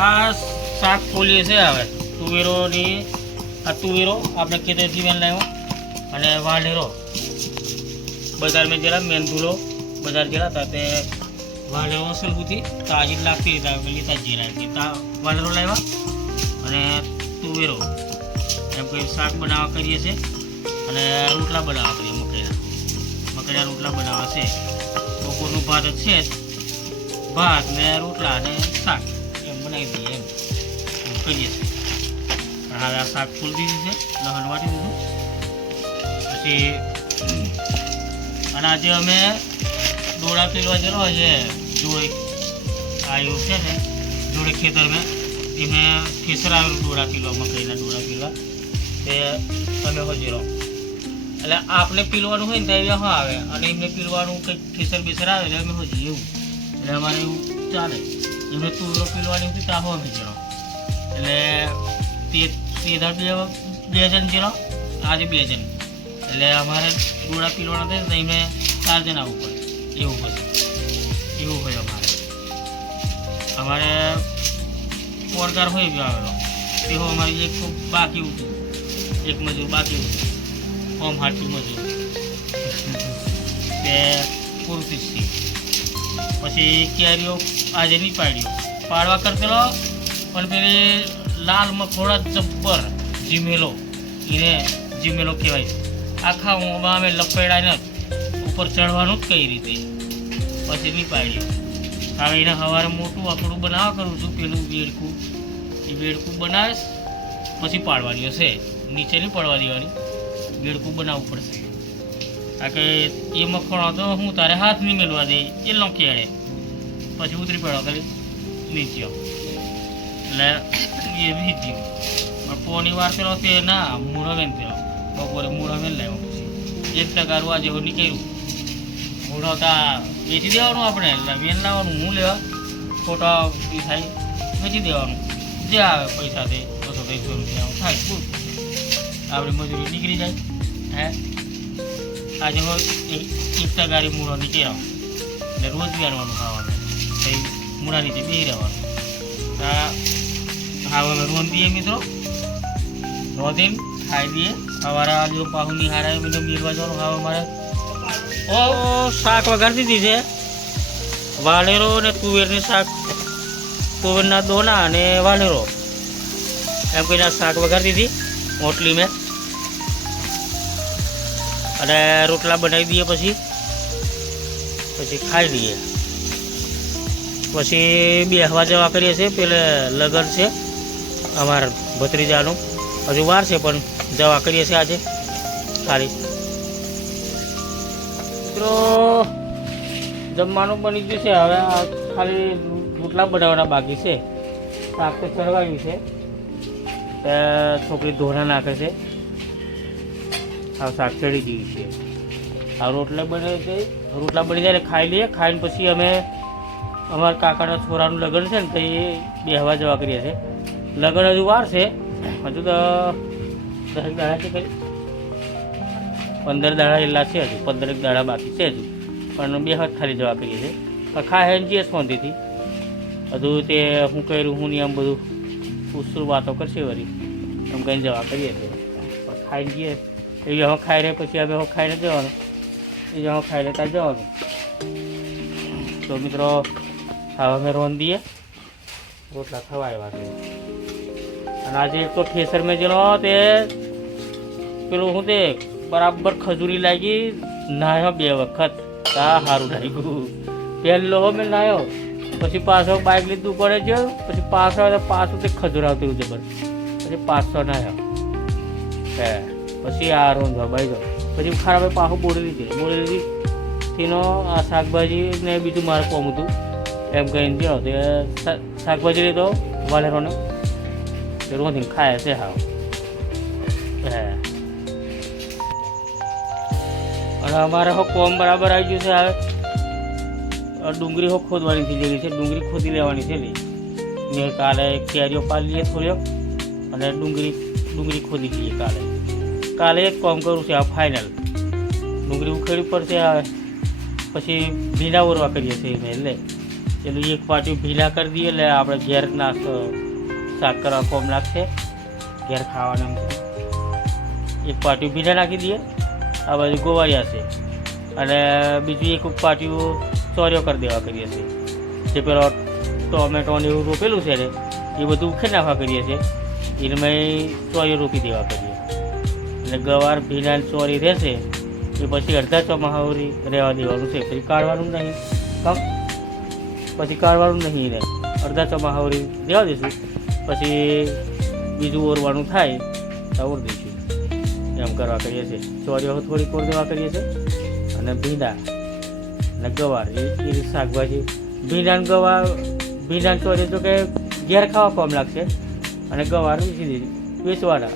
આ શાક ફોલીએ છે હવે તુવેરોની. આ તુવેરો આપણે ખેતરથી મેં લાવ્યો અને વાઢેરો બજાર મેં જરા મેંદુલો બજાર જરા હતા તે વાઢેરો અસલથી તાજી લાગતી લીધા જીરા વાઢેરો લાવ્યા અને તુવેરો એમ કોઈ શાક બનાવવા કરીએ છીએ અને રોટલા બનાવવા કરીએ મકાઈના રોટલા બનાવવા છે. બપોરનું ભાત જ છે, ભાત ને રોટલા અને શાક એમ બનાવી દઈએ એમ કરીએ છીએ. હવે આ શાક ફૂલ દીધું છે, લસણ વાટી દીધું પછી. અને આજે અમે ડોળા પીલવા જેલો છે જોડે આવ્યું છે ને જોડે ખેતર મેં એમાં ઠેસર આવેલું ડોળા પીલવા મકાઈના ડોળા પીલવા તે અમે હોજેલો એટલે આપણે પીલવાનું હોય ને તો હા આવે અને એમને પીલવાનું કંઈક ઠેસર બેસર આવે એટલે અમે હોજી એવું એટલે અમારે એવું ચાલે. એમને તુવેરો પીલવાની હતી ત્યાં હો અમે જેલો એટલે તે બે જણ જેલો આજે 2 જણ એટલે અમારે ડોળા પીલવાના થાય તો એમને 4 જણ આવવું પડે એવું હોય અમારે પોરકાર હોય બી આવેલો તેઓ અમારે એક બાકી હતું, એક મજૂર બાકી હતું ઓમ હાટું મજૂર તે પૂરું પીસી પછી કેરીઓ આજે નહીં પાડવા કરતેલો પણ પેલી લાલ મખોડા જબ્બર જીમેલો કહેવાય. આખા ઊંઘમાં અમે લપેડાને ઉપર ચડવાનું જ કઈ રીતે પછી નહીં પાડ્યું. હવે એને સવારે મોટું આકડું બનાવવા કરું છું પેલું વેડકું બનાવીશ પછી પાડવાની હશે, નીચે નહીં પડવા દેવાની, વેડકું બનાવવું પડશે. કારણ કે એ મખણો તો હું તારે હાથ નહીં મેળવા દે એ લો કેળે પછી ઉતરી પડવા કરી નીચે એટલે એ વીજ્યું પણ પોની વાર પેલો તે ના મૂળવેન પેલો બપોરે મૂળવેન લાવ્યો પછી 1 ટકાનું આજે નીકળ્યું મૂળો તા વેચી દેવાનું આપણે વેન લાવવાનું હું લેવા ખોટા એ થાય વેચી દેવાનું જે આવે પૈસા તે 200-300 રૂપિયા થાય ખૂબ આપણે મજૂરી નીકળી જાય. હે આજે હોય 1 ટકાની મૂળો નીકળ્યો એટલે રોજ વેરવાનું ખાવાનું પછી મૂળા નીચે બેસી રહેવાનું. હા હવે રોંધીએ મિત્રો, રોંધીને ખાઈ દઈએ. સવારે આજે પાહુ નિહારા બધું મેળવા જવાનું. હવે મારે શાક વઘારી દીધી છે, વાલેરો ને તુવેરની શાક, તુવેરના દોના અને વાલેરો એમ કહીને શાક વઘારી દીધી મોટલી મેં અને રોટલા બનાવી દઈએ પછી ખાઈ લઈએ. પછી બેસવા જવા કરીએ છીએ. પેલે લગન છે અમારા ભત્રીજાનું, હજુ વાર છે પણ જવા કરીએ છીએ આજે ખાલી. મિત્રો જમવાનું બની ગયું છે, હવે ખાલી રોટલા બનાવવાના બાકી છે. શાક તો ચડવાયું છે, છોકરી ધોરા નાખે છે. હવે શાક ચડી ગયું છે. આ રોટલા બને છે, રોટલા બની જાય ખાઈ લઈએ. ખાઈને પછી અમે અમારા કાકાના છોરાનું લગ્ન છે ને તો એ બેસવા જવા કરીએ છીએ. લગ્ન હજુ વાર છે, હજુ તો 10 દાડા છે, કરી 15 દાડા એટલા છે, હજુ 15 દાડા બાકી છે હજુ પણ બેસવા ખાલી જવા કરીએ છીએ. ખાય જઈએ શાંતિથી હજુ તે હું કર્યું હું નહીં આમ બધું ઉસરું વાતો કરશે વળી એમ કહીને જવા કરીએ છીએ. પણ ખાઈને જઈએ એવી હવે ખાઈ રહે પછી હવે ખાઈને જવાનું, એ હવે ખાઈ લેતા જવાનું. તો મિત્રો હવે અમે રોંધીએ, રોટલા ખવાય છે. અને આજે એક તો ઠેસર મેં જેનો તે પેલું શું તે બરાબર ખજૂરી લાગી, નાહ્યો 2 વખત, તા સારું લાગ્યું. પહેલો મેં નાહ્યો પછી પાછો બાઇક લીધું પડે છે, પછી પાછું તે ખજૂર આવતું જબર, પછી પાછો નાહ્યો પછી આ રોંધવા બાઈ પછી ખરાબ પાછું બોલી લીધી તેનો આ શાકભાજી ને બીજું મારે કોમ હતું એમ કહીને ગયો તે શાકભાજી લીધો વાલેરોને તે રોંધીને ખાય છે. હાવ અને અમારે કોમ બરાબર આવી ગયું છે. હવે ડુંગળી ખોદવાની થઈ ગઈ છે, ડુંગળી ખોદી લેવાની છે. મેં કાલે કેરીઓ પાડી લઈએ થોડીઓ અને ડુંગળી ખોદી લઈએ કાલે એક કામ કરું છે. આ ફાઇનલ ડુંગળી ઉખેડવી પડશે. હવે પછી ભીંડા ઓરવા કરીએ છીએ એટલે પેલું એક પાટિયું ભીના કરી દઈએ એટલે આપણે ઘેર નાસ્તો શાક કરવા કોમ લાગશે, ઘેર ખાવાના. એક પાટિયું ભીના નાખી દઈએ, આ બાજુ ગોવાળિયા છે, અને બીજું એક પાટિયું ચોરીઓ કરી દેવા કરીએ છીએ. જે પેલો ટોમેટો ને એવું રોપેલું છે ને એ બધું ઉખેડ નાખવા કરીએ છીએ, એમાં ચોરીઓ રોપી દેવા કરીએ. એટલે ગવાર ભીના ચોરી રહેશે એ પછી અડધા ચોમાહાવરી રહેવા દેવાનું છે, પછી કાઢવાનું નહીં. પછી કાઢવાનું નહીં ને અડધા ચોમાહાવરી રહેવા દઈશું, પછી બીજું ઓરવાનું થાય તો ઓર દઈશું. એમ કરવા કરીએ છીએ. ચોરીઓ થોડીક ઓર દેવા કરીએ છીએ, અને ભીંડા અને ગવાર એ શાકભાજી. ભીંડા ચોરી તો કે ઘેર ખાવા કોમ લાગશે, અને ગવાર વેચવાના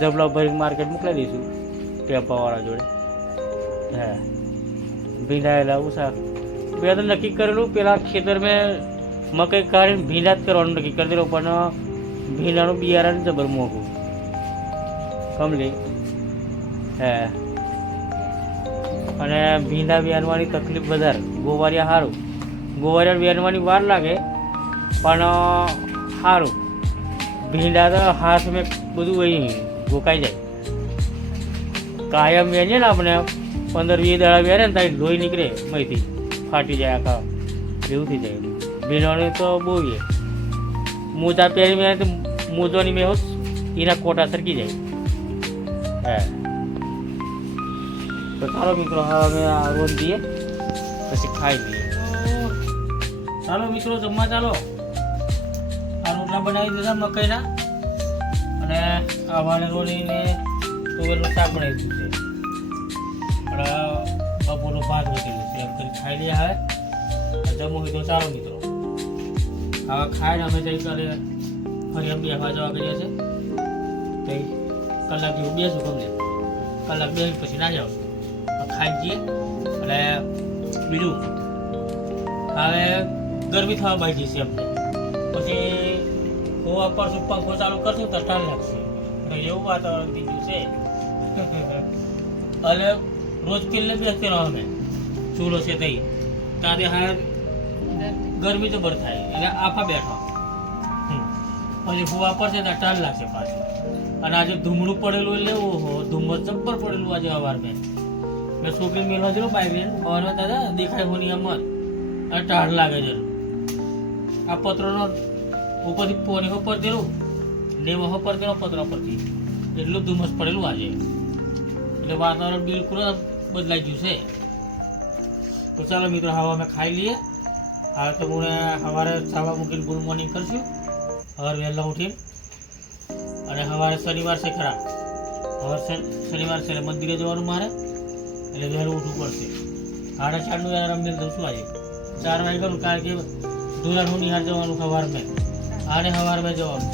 જબલા ભરીને માર્કેટ મોકલાવી દઈશું ટેમ્પાવાળા જોડે. હા, ભીંડા એટલે ઉષા બે તો નક્કી કરેલું પેલા ખેતર મેં મકઈ કાઢીને ભીંડા જ કરવાનું નક્કી કરી દેલું, પણ ભીંડાનું બિયારણ જબર મોંઘું કમલી. હા, અને ભીંડા વેણવાની તકલીફ વધારે. ગોવારિયા સારું, ગોવારિયા વેણવાની વાર લાગે પણ સારું. ભીંડા તો હાથ મેં બધું અહીં ગોકાઈ જાય. કાયમ વેણીએ ને આપણે 15-20 દાડા વેરે ને ત્યાં લોહી નીકળે, મહીથી ફાટી જાય આખા, એવું થઈ જાય. ભીંડાની તો બહુ એ મોજા પહેરી મેં તો મોજોની મેં હોત એના કોટા સરકી જાય. હા, તો ચાલો મિત્રો હવે અમે આ રોજ દઈએ પછી ખાઈ લઈએ. ચાલો મિત્રો જમવા ચાલો. આ રોટલા બનાવી દીધા મકાઈના, અને આ વાળે રોલીને તુવેરનું શાક બનાવી દીધું છે, અને બપોરનું ભાત વધેલું છે. એમ કરી ખાઈ લઈએ. હવે જમવું હોય તો ચાલો મિત્રો હવે ખાઈને અમે જઈ કાલે ફરી એમ બેસવા જવા કરીએ છીએ. કંઈ કલાક જેવું બેસું, ગમે કલાક બેસી પછી ના જાવ ખાઈ જઈએ. અને બીજું હવે ગરમી થવા બાકી છે અમને, પછી હોવા પરશું પંખો ચાલુ કરશું તો ઠંડ લાગશે. એવું વાતાવરણ થઈ ગયું છે. અને રોજ કિલ્લે બેસતી રહો અમે, ચૂલો છે તઈ તારે હા ગરમી જબર થાય એટલે આફા બેઠો, પછી હોવા પડશે તો ઠંડ લાગશે પાછું. અને આજે ધૂમડું પડેલું એટલે ઓહો ધુમ્મસ જબ્બર પડેલું આજે સવાર મેં છોકરી મેળવા જરો બાઈક લઈને સવારમાં દાદા દેખાય હોની એમ અને ટાઢ લાગે છે. આ પત્રનો ઉપરથી પોની ઉપર દેલું નેવા ઉપર દેલો પત્ર પરથી એટલું ધુમ્મસ પડેલું આજે, એટલે વાતાવરણ બિલકુલ બદલાઈ ગયું છે. તો ચાલો મિત્રો હવે અમે ખાઈ લઈએ. હવે તો હું સવારે ચાવા મૂકીને ગુડ મોર્નિંગ કરશું સવારે વહેલા ઉઠીને. અને સવારે શનિવાર છે ખરા, હવે શનિવાર છે એટલે મંદિરે જવાનું મારે, એટલે વહેલું ઉઠવું પડશે. 4:30નું એલાર્મ મેં દઉં છું આજે 4 વાગે કરું, કારણ કે ધોરાનું નિહાર જવાનું સવાર મેં આને સવાર મેં જવાનું,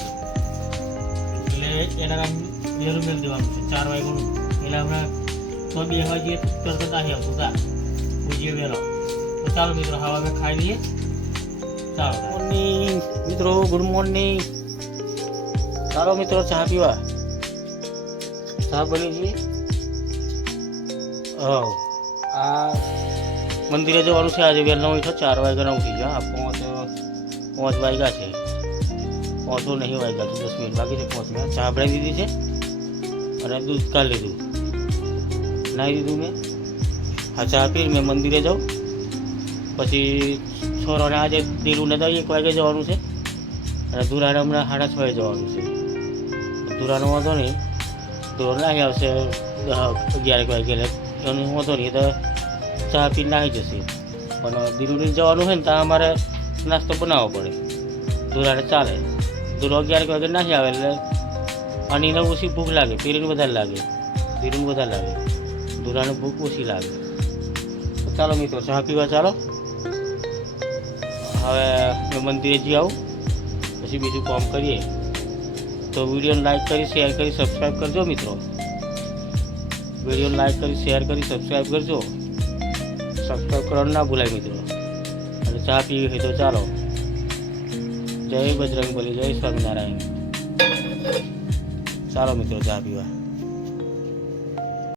એટલે એલાર્મ વહેલું મેળ દેવાનું છે 4 વાગ્યાનું. એટલે હમણાં 2 વાગે તરત નાખી આવતું તા પૂજીએ વહેલો. તો ચાલો મિત્રો હવે અમે ખાઈ લઈએ. ચાલો મોર્નિંગ મિત્રો, ગુડ મોર્નિંગ. ચાલો મિત્રો ચા પીવા, ચા બની ગઈ. હા, આ મંદિરે જવાનું છે આજે વહેલા ઉઠ્યો 4 વાગ્યાના ઉઠી ગયા. 5 વાગ્યા છે, 5 નહીં વાગ્યા તો 10 મિનિટ બાકી છે 5 મિનિટ. ચા બનાવી દીધી છે અને દૂધ કાઢી લીધું, નાહી દીધું મેં. હા, ચા પીને મેં મંદિરે જાઉં. પછી છોરાને આજે દીરુને તો 1 વાગે જવાનું છે, અને ધુરાને હમણાં 6:30 જવાનું છે. ધુરાનો વાંધો નહીં, ધુરો નાહી આવશે 11 વાગે, એટલે એનું વાંધો નહીં, તો ચા પીને નાહી જશે. પણ દીરુને જવાનું હોય ને ત્યાં અમારે નાસ્તો બનાવવો પડે. ધુરાને ચાલે, ધુરો 11 વાગે નાહી આવે એટલે અને એને ઓછી ભૂખ લાગે, પીરીને વધારે લાગે, દીરુને વધારે લાગે, ધુરાને ભૂખ ઓછી લાગે. તો ચાલો મિત્રો ચા પીવા ચાલો. હવે મેં મંદિરે જઈ આવું પછી બીજું કામ કરીએ. તો વિડીયોને લાઈક કરી, શેર કરી, સબસ્ક્રાઈબ કરજો મિત્રો. વિડીયોને લાઈક કરી, શેર કરી, સબસ્ક્રાઈબ કરજો. સબસ્ક્રાઈબ કરવાનું ના ભૂલાય મિત્રો. અને ચા પીવી હોય તો ચાલો. જય બજરંગબલી, જય સ્વામિનારાયણ. ચાલો મિત્રો ચા પીવા.